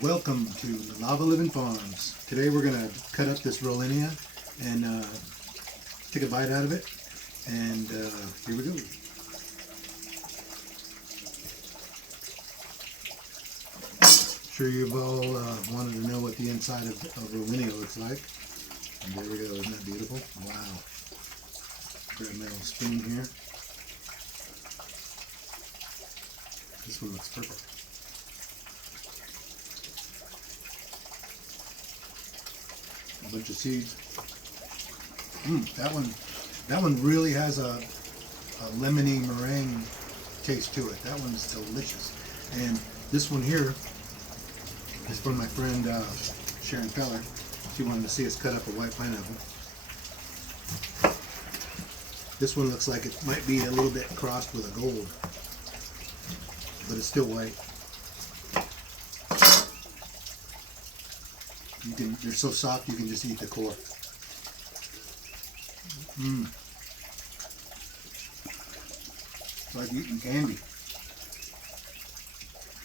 Welcome to Lava Livin Farms. Today we're going to cut up this Rollinia and take a bite out of it. And here we go. Sure you've all wanted to know what the inside of Rollinia looks like. And there we go. Isn't that beautiful? Wow. Grab my little spoon here. This one looks perfect. A bunch of seeds. That one really has a lemony meringue taste to it. That one's delicious. And this one here is from my friend Sharon Feller. She wanted to see us cut up a white pineapple. This one looks like it might be a little bit crossed with a gold, but it's still white. They're so soft you can just eat the core. It's like eating candy.